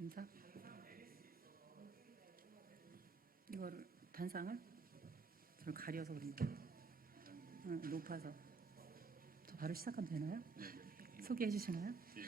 인사? 이거를 단상을 저를 가려서 그런가? 높아서. 저 바로 시작하면 되나요? 네. 소개해 주시나요? 네.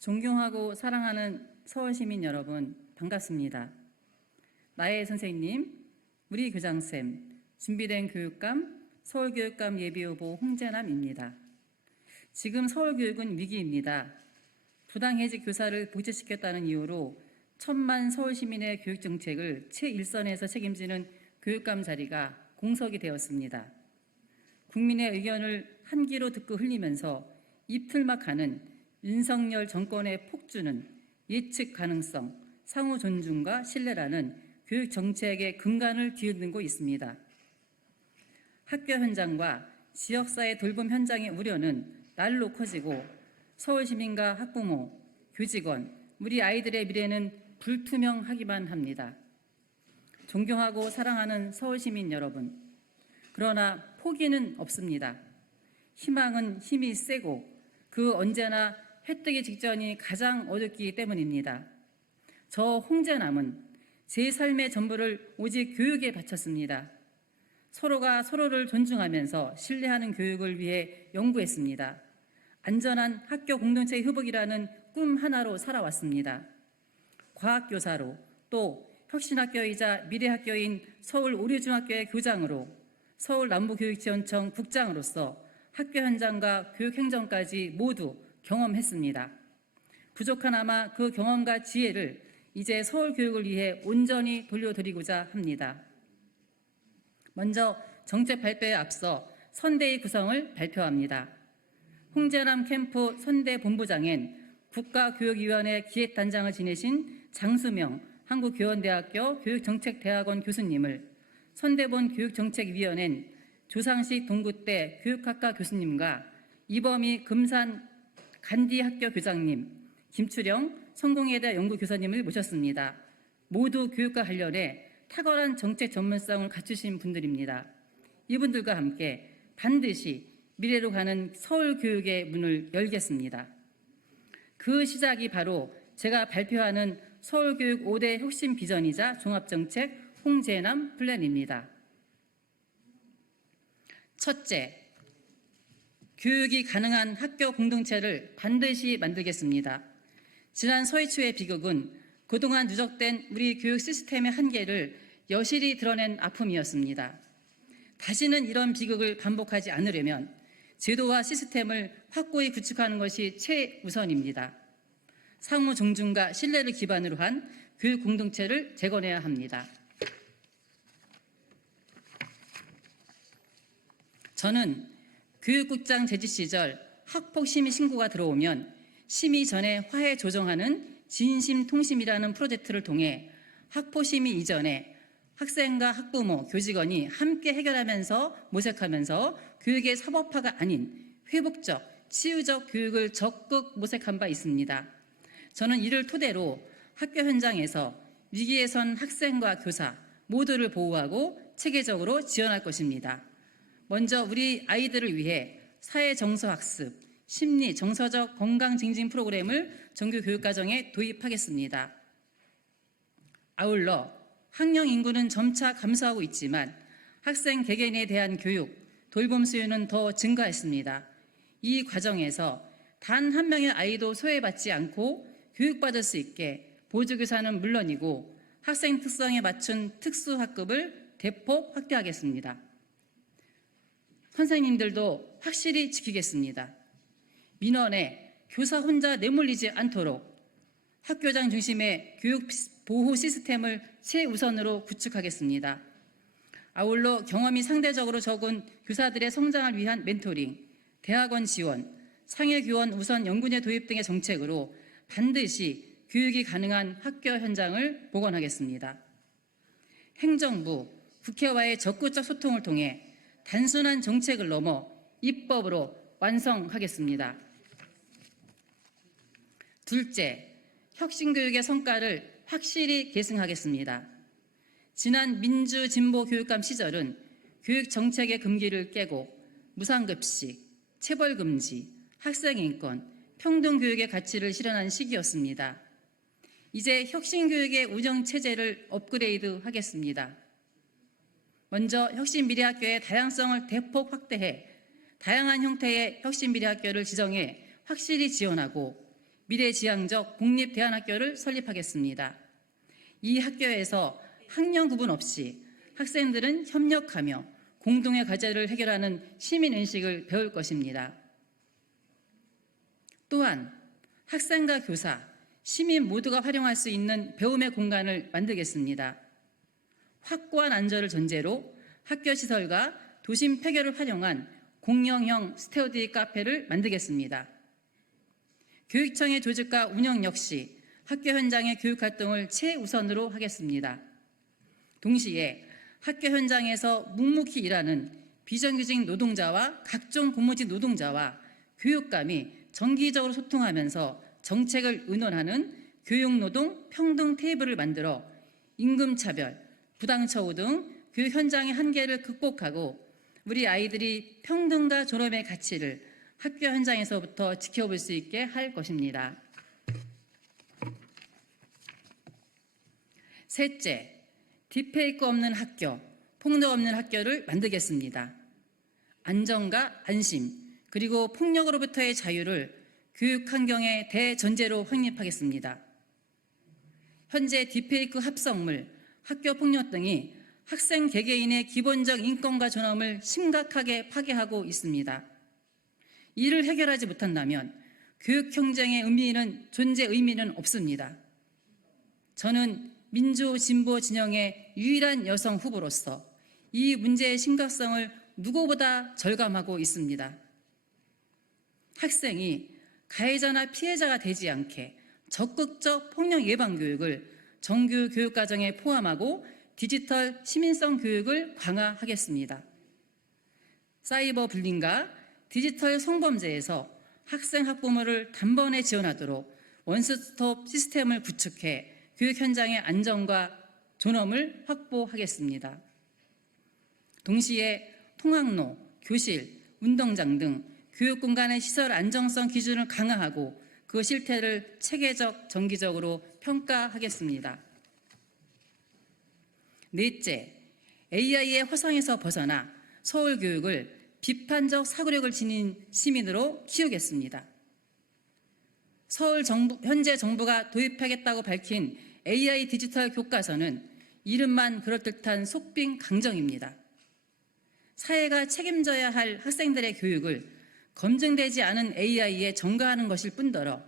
존경하고 사랑하는 서울 시민 여러분, 반갑습니다. 나의 선생님, 우리 교장쌤, 준비된 교육감, 서울교육감 예비후보 홍재남입니다. 지금 서울교육은 위기입니다. 부당해직 교사를 복직시켰다는 이유로 1,000만 서울 시민의 교육 정책을 최일선에서 책임지는 교육감 자리가 공석이 되었습니다. 국민의 의견을 한 귀로 듣고 흘리면서 입틀막 하는 윤석열 정권의 폭주는 예측 가능성, 상호 존중과 신뢰라는 교육 정책의 근간을 뒤흔들고 있습니다. 학교 현장과 지역사회 돌봄 현장의 우려는 날로 커지고 서울 시민과 학부모, 교직원, 우리 아이들의 미래는 불투명하기만 합니다. 존경하고 사랑하는 서울 시민 여러분, 그러나 포기는 없습니다. 희망은 힘이 세고 그 언제나 해 뜨기 직전이 가장 어둡기 때문입니다. 저 홍재남은 제 삶의 전부를 오직 교육에 바쳤습니다. 서로가 서로를 존중하면서 신뢰하는 교육을 위해 연구했습니다. 안전한 학교 공동체 회복이라는 꿈 하나로 살아왔습니다. 과학교사로 또 혁신학교이자 미래학교인 서울오류중학교의 교장으로 서울남부교육지원청 국장으로서 학교 현장과 교육행정까지 모두 경험했습니다. 부족하나마 그 경험과 지혜를 이제 서울교육을 위해 온전히 돌려드리고자 합니다. 먼저 정책 발표에 앞서 선대위 구성을 발표합니다. 홍재남 캠프 선대본부장엔 국가교육위원회 기획단장을 지내신 장수명 한국교원대학교 교육정책대학원 교수님을, 선대본 교육정책위원회는 조상식 동구대 교육학과 교수님과 이범희 금산 간디학교 교장님, 김추령 성공회대 연구교사님을 모셨습니다. 모두 교육과 관련해 탁월한 정책 전문성을 갖추신 분들입니다. 이분들과 함께 반드시 미래로 가는 서울교육의 문을 열겠습니다. 그 시작이 바로 제가 발표하는 서울교육 5대 혁신 비전이자 종합정책 홍재남 플랜입니다. 첫째, 교육이 가능한 학교 공동체를 반드시 만들겠습니다. 지난 서희초의 비극은 그동안 누적된 우리 교육 시스템의 한계를 여실히 드러낸 아픔이었습니다. 다시는 이런 비극을 반복하지 않으려면 제도와 시스템을 확고히 구축하는 것이 최우선입니다. 상호 존중과 신뢰를 기반으로 한 교육 공동체를 재건해야 합니다. 저는 교육국장 재직 시절 학폭 심의 신고가 들어오면 심의 전에 화해 조정하는 진심통심이라는 프로젝트를 통해 학폭 심의 이전에 학생과 학부모, 교직원이 함께 해결하면서 모색하면서 교육의 사법화가 아닌 회복적, 치유적 교육을 적극 모색한 바 있습니다. 저는 이를 토대로 학교 현장에서 위기에 선 학생과 교사 모두를 보호하고 체계적으로 지원할 것입니다. 먼저 우리 아이들을 위해 사회정서학습, 심리, 정서적 건강 증진 프로그램을 정규 교육과정에 도입하겠습니다. 아울러 학령 인구는 점차 감소하고 있지만 학생 개개인에 대한 교육, 돌봄 수요는 더 증가했습니다. 이 과정에서 단 한 명의 아이도 소외받지 않고 교육받을 수 있게 보조교사는 물론이고 학생 특성에 맞춘 특수학급을 대폭 확대하겠습니다. 선생님들도 확실히 지키겠습니다. 민원에 교사 혼자 내몰리지 않도록 학교장 중심의 교육 보호 시스템을 최우선으로 구축하겠습니다. 아울러 경험이 상대적으로 적은 교사들의 성장을 위한 멘토링, 대학원 지원, 상해교원 우선 연구제 도입 등의 정책으로 반드시 교육이 가능한 학교 현장을 복원하겠습니다. 행정부, 국회와의 적극적 소통을 통해 단순한 정책을 넘어 입법으로 완성하겠습니다. 둘째, 혁신교육의 성과를 확실히 계승하겠습니다. 지난 민주진보교육감 시절은 교육정책의 금기를 깨고 무상급식, 체벌금지, 학생인권, 평등교육의 가치를 실현한 시기였습니다. 이제 혁신교육의 운영체제를 업그레이드하겠습니다. 먼저 혁신미래학교의 다양성을 대폭 확대해 다양한 형태의 혁신미래학교를 지정해 확실히 지원하고 미래지향적 공립대안학교를 설립하겠습니다. 이 학교에서 학년 구분 없이 학생들은 협력하며 공동의 과제를 해결하는 시민인식을 배울 것입니다. 또한 학생과 교사, 시민 모두가 활용할 수 있는 배움의 공간을 만들겠습니다. 확고한 안전을 전제로 학교 시설과 도심 폐교를 활용한 공영형 스터디 카페를 만들겠습니다. 교육청의 조직과 운영 역시 학교 현장의 교육활동을 최우선으로 하겠습니다. 동시에 학교 현장에서 묵묵히 일하는 비정규직 노동자와 각종 공무직 노동자와 교육감이 정기적으로 소통하면서 정책을 의논하는 교육노동 평등 테이블을 만들어 임금차별, 부당처우 등 교육 현장의 한계를 극복하고 우리 아이들이 평등과 존엄의 가치를 학교 현장에서부터 지켜볼 수 있게 할 것입니다. 셋째, 딥페이크 없는 학교, 폭력 없는 학교를 만들겠습니다. 안전과 안심, 그리고 폭력으로부터의 자유를 교육 환경의 대전제로 확립하겠습니다. 현재 딥페이크 합성물, 학교 폭력 등이 학생 개개인의 기본적 인권과 존엄을 심각하게 파괴하고 있습니다. 이를 해결하지 못한다면 교육 경쟁의 존재 의미는 없습니다. 저는 민주 진보 진영의 유일한 여성 후보로서 이 문제의 심각성을 누구보다 절감하고 있습니다. 학생이 가해자나 피해자가 되지 않게 적극적 폭력 예방 교육을 정규 교육과정에 포함하고 디지털 시민성 교육을 강화하겠습니다. 사이버 불링과 디지털 성범죄에서 학생 학부모를 단번에 지원하도록 원스톱 시스템을 구축해 교육 현장의 안전과 존엄을 확보하겠습니다. 동시에 통학로, 교실, 운동장 등 교육 공간의 시설 안정성 기준을 강화하고 그 실태를 체계적, 정기적으로 평가하겠습니다. 넷째, AI의 화상에서 벗어나 서울 교육을 비판적 사고력을 지닌 시민으로 키우겠습니다. 현재 정부가 도입하겠다고 밝힌 AI 디지털 교과서는 이름만 그럴듯한 속빈 강정입니다. 사회가 책임져야 할 학생들의 교육을 검증되지 않은 AI에 전가하는 것일 뿐더러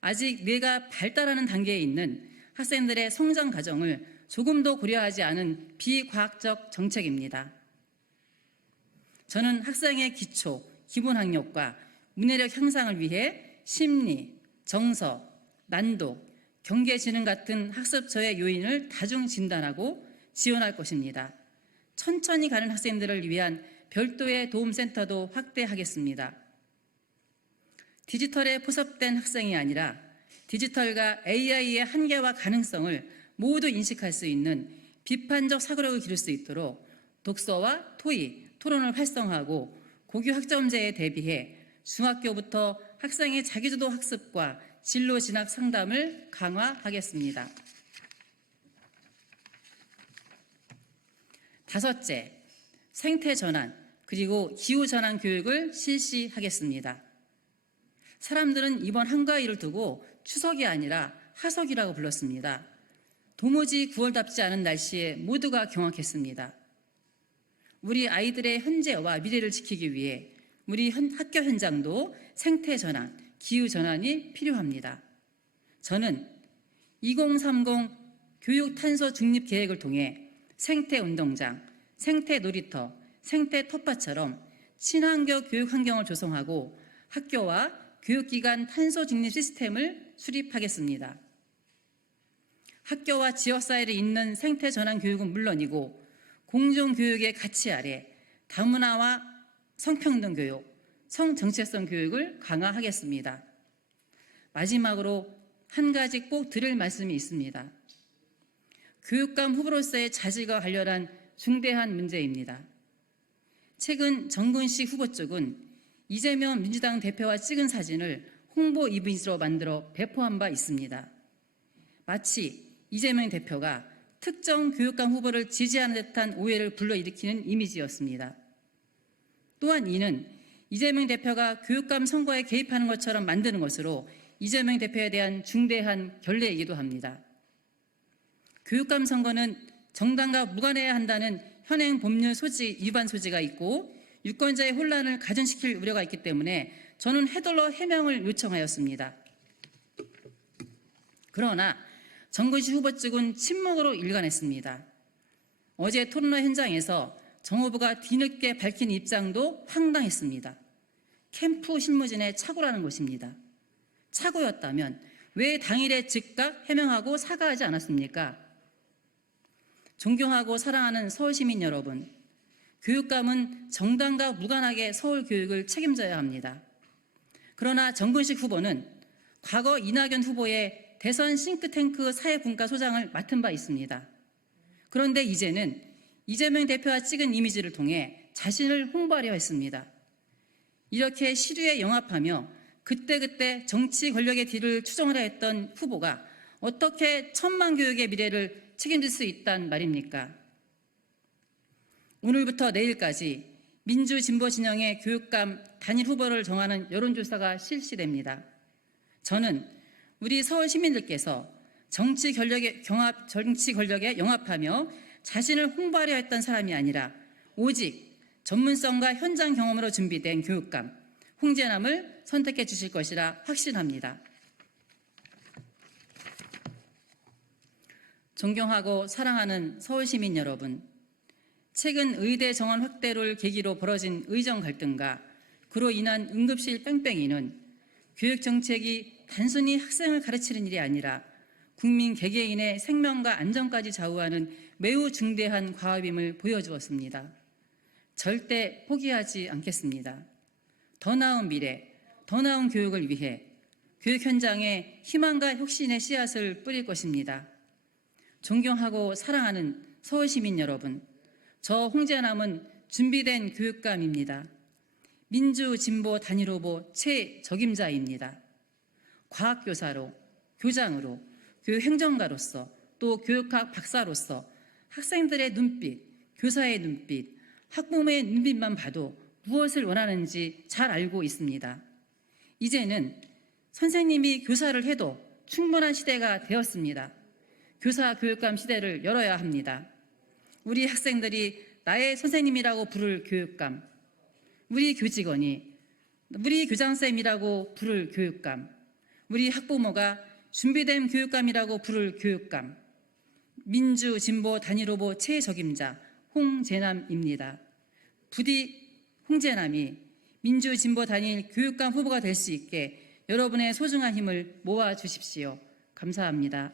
아직 뇌가 발달하는 단계에 있는 학생들의 성장 과정을 조금도 고려하지 않은 비과학적 정책입니다. 저는 학생의 기초, 기본학력과 문해력 향상을 위해 심리, 정서, 난도, 경계지능 같은 학습 저해 요인을 다중 진단하고 지원할 것입니다. 천천히 가는 학생들을 위한 별도의 도움센터도 확대하겠습니다. 디지털에 포섭된 학생이 아니라 디지털과 AI의 한계와 가능성을 모두 인식할 수 있는 비판적 사고력을 기를 수 있도록 독서와 토의, 토론을 활성화하고 고교 학점제에 대비해 중학교부터 학생의 자기주도 학습과 진로 진학 상담을 강화하겠습니다. 다섯째, 생태 전환 그리고 기후 전환 교육을 실시하겠습니다. 사람들은 이번 한가위를 두고 추석이 아니라 하석이라고 불렀습니다. 도무지 9월답지 않은 날씨에 모두가 경악했습니다. 우리 아이들의 현재와 미래를 지키기 위해 우리 학교 현장도 생태 전환, 기후 전환이 필요합니다. 저는 2030 교육 탄소 중립 계획을 통해 생태 운동장, 생태 놀이터, 생태 텃밭처럼 친환경 교육 환경을 조성하고 학교와 교육기관 탄소 중립 시스템을 수립하겠습니다. 학교와 지역사회를 잇는 생태 전환 교육은 물론이고 공정교육의 가치 아래 다문화와 성평등 교육, 성정체성 교육을 강화하겠습니다. 마지막으로 한 가지 꼭 드릴 말씀이 있습니다. 교육감 후보로서의 자질과 관련한 중대한 문제입니다. 최근 정근식 후보 쪽은 이재명 민주당 대표와 찍은 사진을 홍보 이미지로 만들어 배포한 바 있습니다. 마치 이재명 대표가 특정 교육감 후보를 지지하는 듯한 오해를 불러일으키는 이미지였습니다. 또한 이는 이재명 대표가 교육감 선거에 개입하는 것처럼 만드는 것으로 이재명 대표에 대한 중대한 결례이기도 합니다. 교육감 선거는 정당과 무관해야 한다는 현행 법률 소지 위반 소지가 있고 유권자의 혼란을 가중시킬 우려가 있기 때문에 저는 해달러 해명을 요청하였습니다. 그러나 정근식 후보 측은 침묵으로 일관했습니다. 어제 토론회 현장에서 정 후보가 뒤늦게 밝힌 입장도 황당했습니다. 캠프 실무진의 착오라는 것입니다. 착오였다면 왜 당일에 즉각 해명하고 사과하지 않았습니까? 존경하고 사랑하는 서울시민 여러분, 교육감은 정당과 무관하게 서울 교육을 책임져야 합니다. 그러나 정근식 후보는 과거 이낙연 후보의 대선 싱크탱크 사회분과소장을 맡은 바 있습니다. 그런데 이제는 이재명 대표와 찍은 이미지를 통해 자신을 홍보하려 했습니다. 이렇게 시류에 영합하며 그때그때 정치 권력의 뒤를 추종하려 했던 후보가 어떻게 천만 교육의 미래를 책임질 수 있단 말입니까? 오늘부터 내일까지 민주진보 진영의 교육감 단일 후보를 정하는 여론조사가 실시됩니다. 저는 우리 서울 시민들께서 정치 권력에 영합하며 자신을 홍보하려 했던 사람이 아니라 오직 전문성과 현장 경험으로 준비된 교육감 홍재남을 선택해 주실 것이라 확신합니다. 존경하고 사랑하는 서울시민 여러분, 최근 의대 정원 확대를 계기로 벌어진 의정 갈등과 그로 인한 응급실 뺑뺑이는 교육정책이 단순히 학생을 가르치는 일이 아니라 국민 개개인의 생명과 안전까지 좌우하는 매우 중대한 과업임을 보여주었습니다. 절대 포기하지 않겠습니다. 더 나은 미래, 더 나은 교육을 위해 교육 현장에 희망과 혁신의 씨앗을 뿌릴 것입니다. 존경하고 사랑하는 서울시민 여러분, 저 홍재남은 준비된 교육감입니다. 민주진보 단일 후보 최적임자입니다. 과학교사로, 교장으로, 교육행정가로서, 또 교육학 박사로서 학생들의 눈빛, 교사의 눈빛, 학부모의 눈빛만 봐도 무엇을 원하는지 잘 알고 있습니다. 이제는 선생님이 교사를 해도 충분한 시대가 되었습니다. 교사 교육감 시대를 열어야 합니다. 우리 학생들이 나의 선생님이라고 부를 교육감, 우리 교직원이 우리 교장쌤이라고 부를 교육감, 우리 학부모가 준비된 교육감이라고 부를 교육감, 민주진보 단일 후보 최적임자 홍재남입니다. 부디 홍재남이 민주진보 단일 교육감 후보가 될 수 있게 여러분의 소중한 힘을 모아주십시오. 감사합니다.